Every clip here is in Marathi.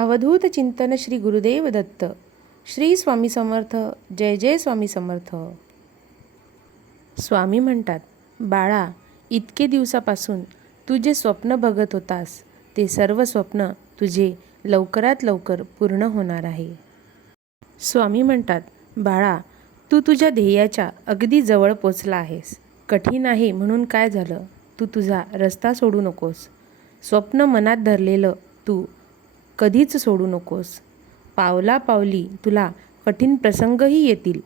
अवधूत चिंतन श्री गुरुदेव दत्त. श्री स्वामी समर्थ. जय जय स्वामी समर्थ. स्वामी म्हणतात, बाळा, इतके दिवसापासून तू जे स्वप्न बघत होतास ते सर्व स्वप्न तुझे लवकरात लवकर पूर्ण होणार आहे. स्वामी म्हणतात, बाळा, तू तुझ्या ध्येयाच्या अगदी जवळ पोचला आहेस. कठीण आहे म्हणून काय झालं? तू तुझा रस्ता सोडू नकोस. स्वप्न मनात धरलेलं तू कधीच सोडू नकोस. पावला पावली तुला कठीण प्रसंगही येतील,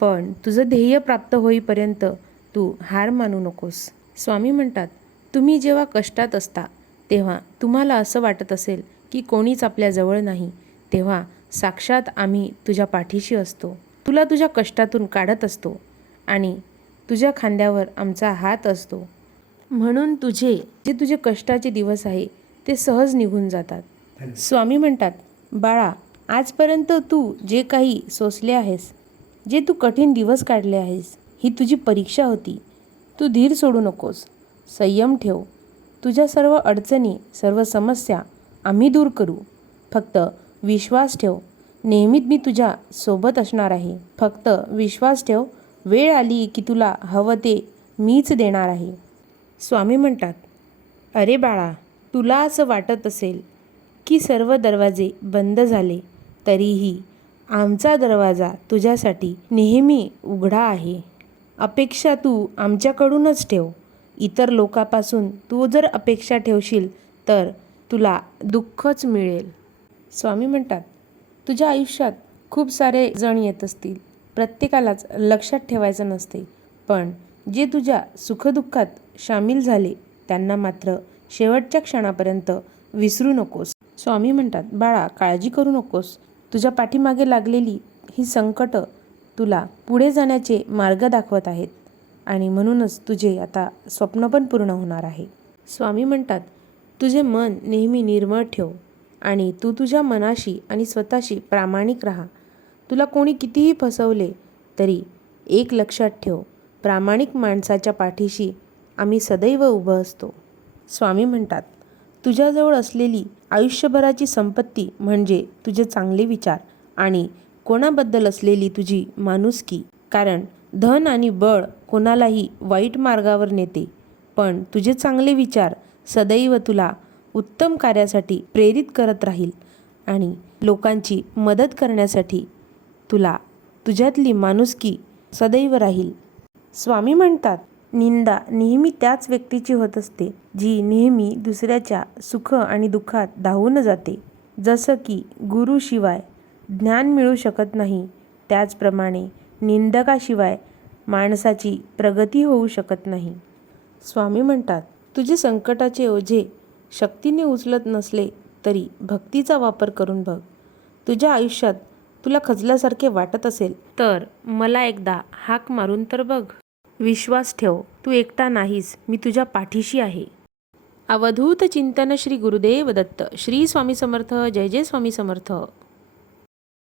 पण तुझं ध्येय प्राप्त होईपर्यंत तू हार मानू नकोस. स्वामी म्हणतात, तुम्ही जेव्हा कष्टात असता तेव्हा तुम्हाला असं वाटत असेल की कोणीच आपल्या जवळ नाही, तेव्हा साक्षात आम्ही तुझ्या पाठीशी असतो. तुला तुझ्या कष्टातून काढत असतो आणि तुझ्या खांद्यावर आमचा हात असतो. म्हणून तुझे कष्टाचे दिवस आहे ते सहज निघून जातात. स्वामी म्हणतात, बाळा, आजपर्यंत तू जे काही सोसले आहेस, जे तू कठीण दिवस काढले आहेस, ही तुझी परीक्षा होती. तू धीर सोडू नकोस. संयम ठेव. तुझ्या सर्व अडचणी, सर्व समस्या आम्ही दूर करू. फक्त विश्वास ठेव. नेहमीच मी तुझ्या सोबत असणार आहे. फक्त विश्वास ठेव. वेळ आली की तुला हवं ते मीच देणार आहे. स्वामी म्हणतात, अरे बाळा, तुला असं वाटत असेल की सर्व दरवाजे बंद झाले, तरीही आमचा दरवाजा तुझ्यासाठी नेहमी उघडा आहे. अपेक्षा तू आमच्याकडूनच ठेव. इतर लोकांपासून तू जर अपेक्षा ठेवशील तर तुला दुःखच मिळेल. स्वामी म्हणतात, तुझ्या आयुष्यात खूप सारे जण येत असतील. प्रत्येकालाच लक्षात ठेवायचं नसते, पण जे तुझ्या सुखदुःखात सामील झाले त्यांना मात्र शेवटच्या क्षणापर्यंत विसरू नकोस. स्वामी म्हणतात, बाळा, काळजी करू नकोस. तुझ्या पाठीमागे लागलेली ही संकट तुला पुढे जाण्याचे मार्ग दाखवत आहेत आणि म्हणूनच तुझे आता स्वप्न पण पूर्ण होणार आहे. स्वामी म्हणतात, तुझे मन नेहमी निर्मळ ठेव आणि तू तुझ्या मनाशी आणि स्वतःशी प्रामाणिक राहा. तुला कोणी कितीही फसवले तरी एक लक्षात ठेव, प्रामाणिक माणसाच्या पाठीशी आम्ही सदैव उभं असतो. स्वामी म्हणतात, तुझ्याजवळ असलेली आयुष्यभराची संपत्ती म्हणजे तुझे चांगले विचार आणि कोणाबद्दल असलेली तुझी माणुसकी. कारण धन आणि बळ कोणालाही वाईट मार्गावर नेते, पण तुझे चांगले विचार सदैव तुला उत्तम कार्यासाठी प्रेरित करत राहील आणि लोकांची मदत करण्यासाठी तुला तुझ्यातली माणुसकी सदैव राहील. स्वामी म्हणतात, निंदा नेहमी त्याच व्यक्तीची होत असते जी नेहमी दुसऱ्याच्या सुख आणि दुःखात धावून जाते. जसं की गुरुशिवाय ज्ञान मिळू शकत नाही, त्याचप्रमाणे निंदकाशिवाय माणसाची प्रगती होऊ शकत नाही. स्वामी म्हणतात, तुझे संकटाचे ओझे शक्तीने उचलत नसले तरी भक्तीचा वापर करून बघ. तुझ्या आयुष्यात तुला खचल्यासारखे वाटत असेल तर मला एकदा हाक मारून तर बघ. विश्वास ठेव, तू एकटा नाहीस. मी तुझ्या पाठीशी आहे. अवधूत चिंतन श्री गुरुदेव दत्त. श्री स्वामी समर्थ. जय जय स्वामी समर्थ.